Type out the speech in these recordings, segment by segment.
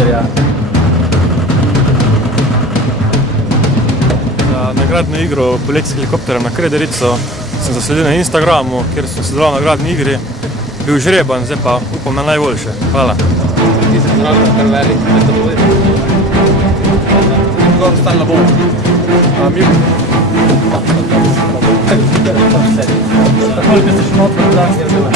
helikopterja. Za nagradno igro Poleti s helikopterjem na Krederico sem zasledil na Instagramu, kjer sem sodeloval na nagradni igri. Bil žreban, zdaj pa upam na najboljše. Hvala. Ti se zraven kar velik meteoroid. Kako stalno bom? Koliko se še notno zraven je bila?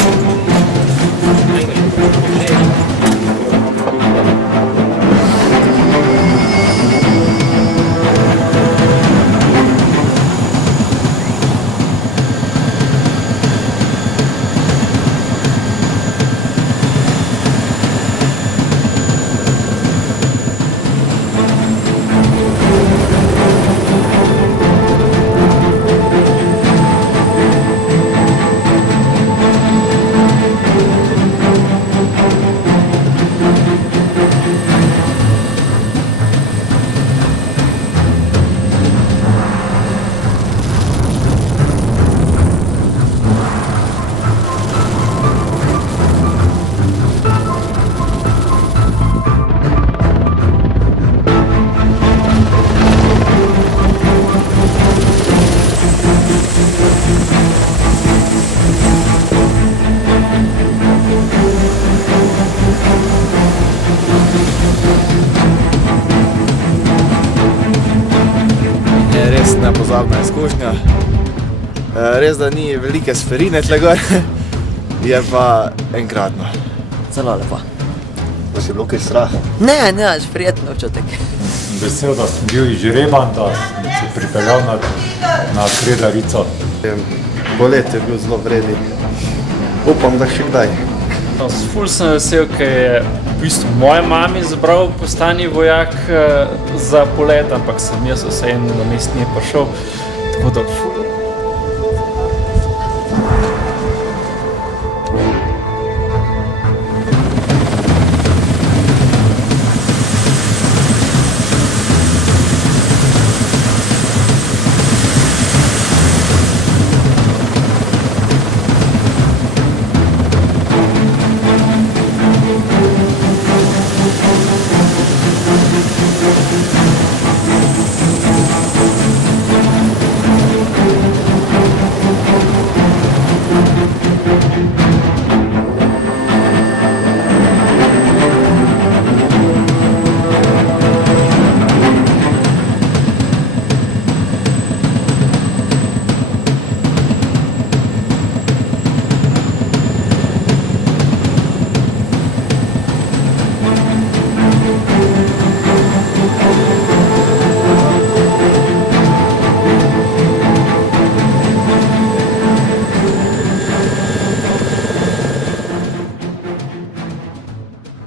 Res nepozabna izkušnja. Res, da ni velike sferine tle gor, je pa enkratno. Zelo lepo. Da si bilo kaj strah? Ne, že prijetno občutek. Vesel, da sem bil izžreban, da sem se pripeljal na Krederico. Polet je bil zelo vreden. Upam, da še kdaj. Ful sem vesel, ker je v bistvu moja mami izbral postani vojak za polet, ampak sem jaz vseeno na mest nje prišel. Tako da